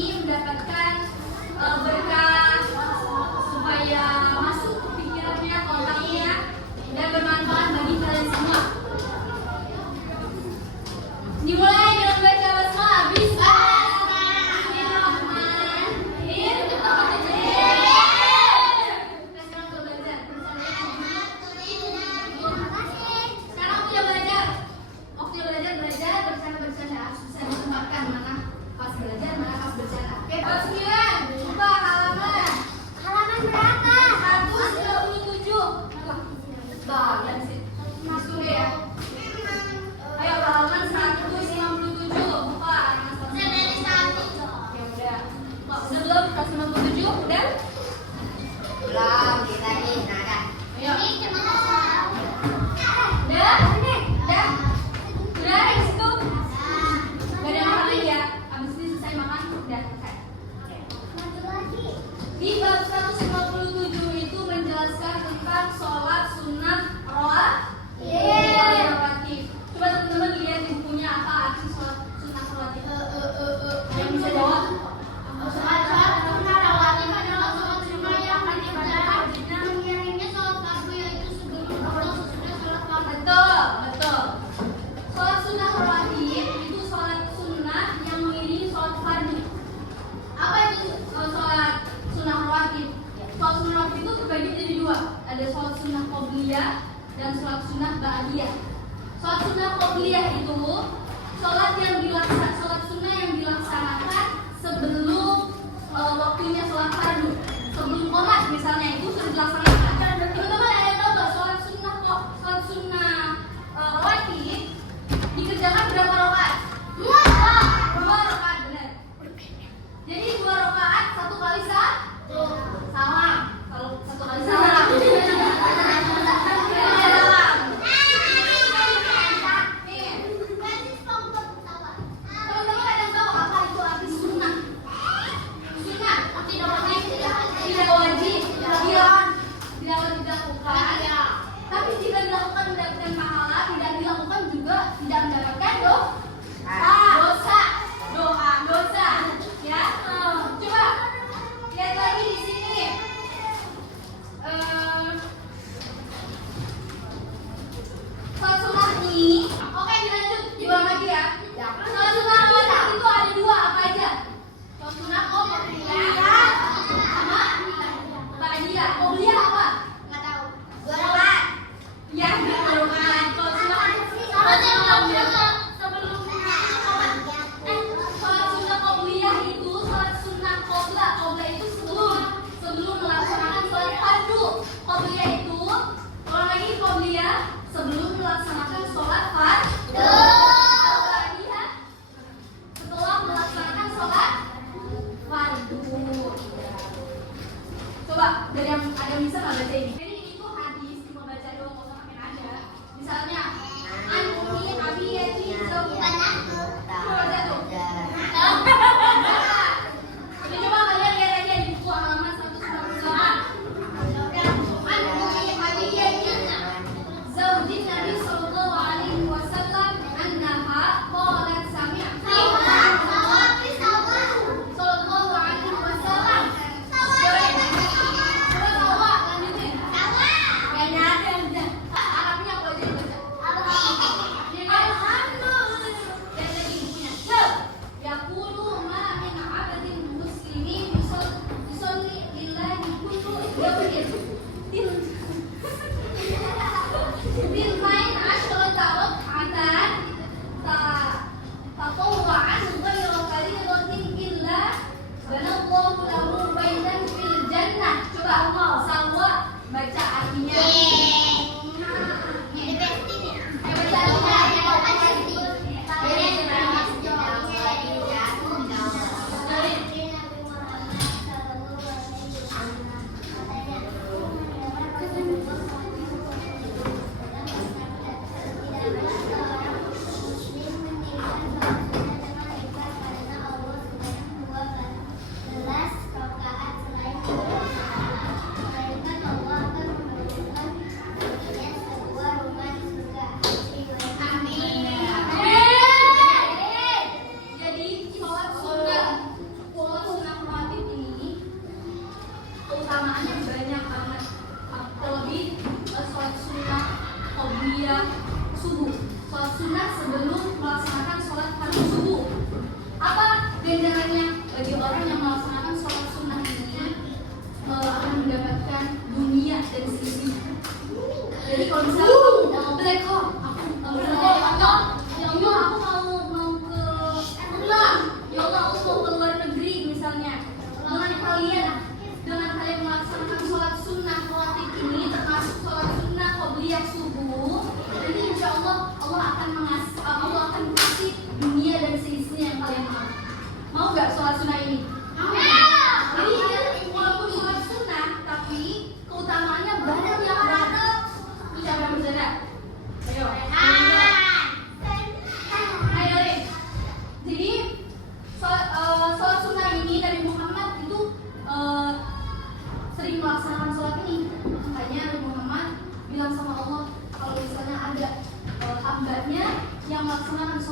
ini mendapatkan berkah supaya masuk ke pikirannya, otaknya, dan bermanfaat bagi kalian semua. Dimulai dengan baca basmalah. Di bab 157 itu menjelaskan tentang sholat sunnah rawatib. Coba teman-teman lihat di bukunya apa arti sholat sunnah rawatib. Yang bisa jawab? Sholat sunnah rawatib adalah sholat sunnah yang dikerjakan dan mengiringi sholat fardu, yaitu sebelum atau sesudah sholat fardu. Betul. Sholat sunnah rawatib itu sholat sunnah yang mengiringi sholat fardu. Apa itu sholat sunnah rawatib? Sholat sunnah rawatib itu terbagi jadi dua. Ada sholat sunnah qobliyah dan sholat sunnah ba'diyah. Sholat sunnah qobliyah itu sholat sunnah yang dilaksanakan sebelum waktunya sholat fardu. Sebelum qomat misalnya itu sudah dilaksanakan. Teman-teman ada yang tahu nggak sholat sunnah rawatib dikerjakan berapa rakaat? Dua rakaat, benar. Jadi 2 rakaat 1 kali sama. Kalau 1 kali sama.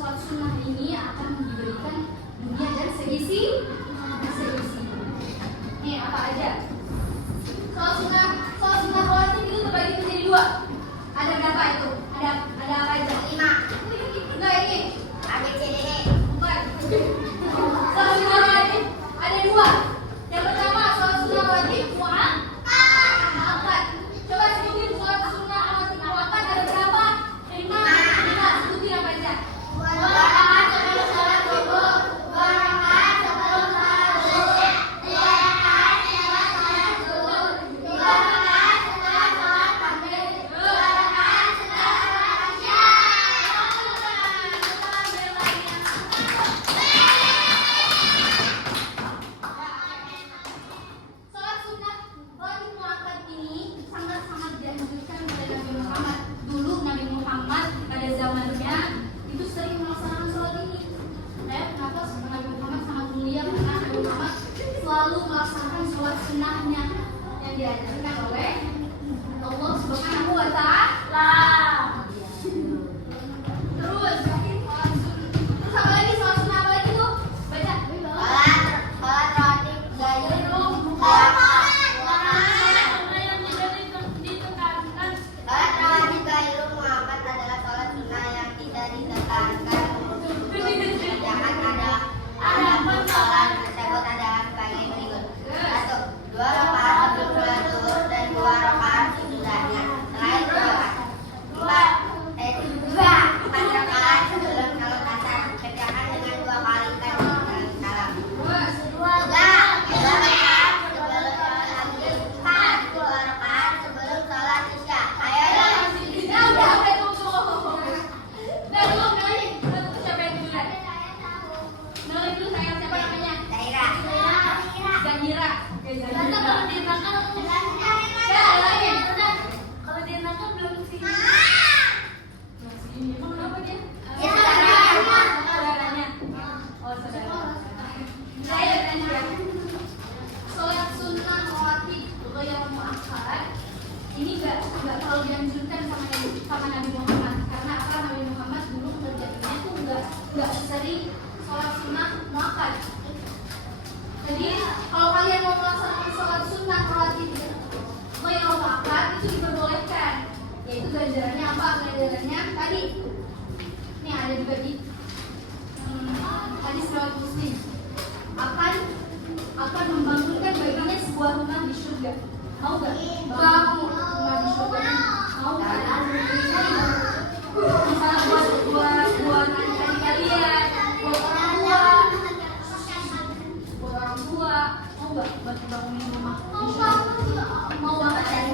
sholat sunnah ini akan diberikan dunia dan seisi. Nih apa aja? Sholat sunnah rawatib itu terbagi menjadi dua. Ada berapa itu? Ada apa aja? 5. Enggak ini. A B C D E. Bukan. Sholat sunnah rawatib ada dua. Yang pertama sholat sunnah rawatib muakkad. Coba sebutin sholat sunnah rawatib muakkad ada berapa? 5. Sebutin apa aja? 2 rakaat sebelum sholat subuh, 2 rakaat sebelum sholat zuhur, 2 rakaat setelah sholat zuhur, 2 rakaat setelah sholat maghrib, 2 rakaat setelah sholat isya. Sholat sunnah rawatib muakkad ini sangat-sangat dianjurkan oleh Nabi Muhammad. Dulu Nabi Muhammad pada zamannya itu sering melaksanakan sholat ini. Kenapa Nabi Muhammad sangat mulia? Karena Nabi Muhammad selalu melaksanakan sholat sunnahnya yang diajarkan oleh Allah Subhanahu wa Ta'ala. Terus apa lagi sholat sunnah apa lagi tuh? Baca. Sholat rawatib gaya dong. Sholat rawatib gaya muakkad adalah sholat sunnah yang tidak ditekankan untuk kerjaan adapun sholat tersebut adalah sebagai berikut. 1. 2 rakaat sebelum sholat zuhur dan 2 rakaat sesudahnya. Selain sholat 2 4 rakaat sebelum sholat asar kerjakan dengan 2 kali takbir salam. 3 rakaat sebelum sholat maghrib. 4 2 rakaat sebelum sholat isya. Ayo udah tunggu. Nah, belum kenalin. Siapa yang duluan? Kenalin dulu saya, siapa namanya? Zahira. Oke, Zahira. Kalau dia makan kalau dia makan belum sih. Masih emang kenapa dia? Ya, saudaranya. Oh, saudara. Saya tanya. Sholat sunnah rawatib atau yang muakkad ini enggak terlalu dianjurkan sama Nabi Muhammad. Karena apa? Nabi Muhammad dulu kerjanya tuh enggak sering sholat sunnah muakkad. Jadi kalau kalian mau melaksanakan sholat sunnah rawatib atau yang muakkad itu diperbolehkan. Yaitu ganjarannya apa? Ganjarannya tadi. Nih ada juga di hadis riwayat Muslim. Akan membangunkan baginya sebuah rumah di surga. Mau nggak? Bangun rumah di surga. Mau nggak? Misalnya buat adik kalian, buat orang tua, mau nggak buat bangunin rumah di surga? Mau banget ya.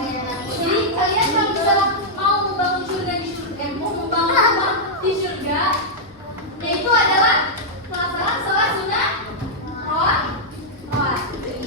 Jadi kalian kalau misalnya mau membangun surga di surga, mau membangun rumah di surga, yaitu adalah pelaksanaan sholat sunnah rawatib. Oke.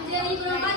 Menjadi bermanfaat.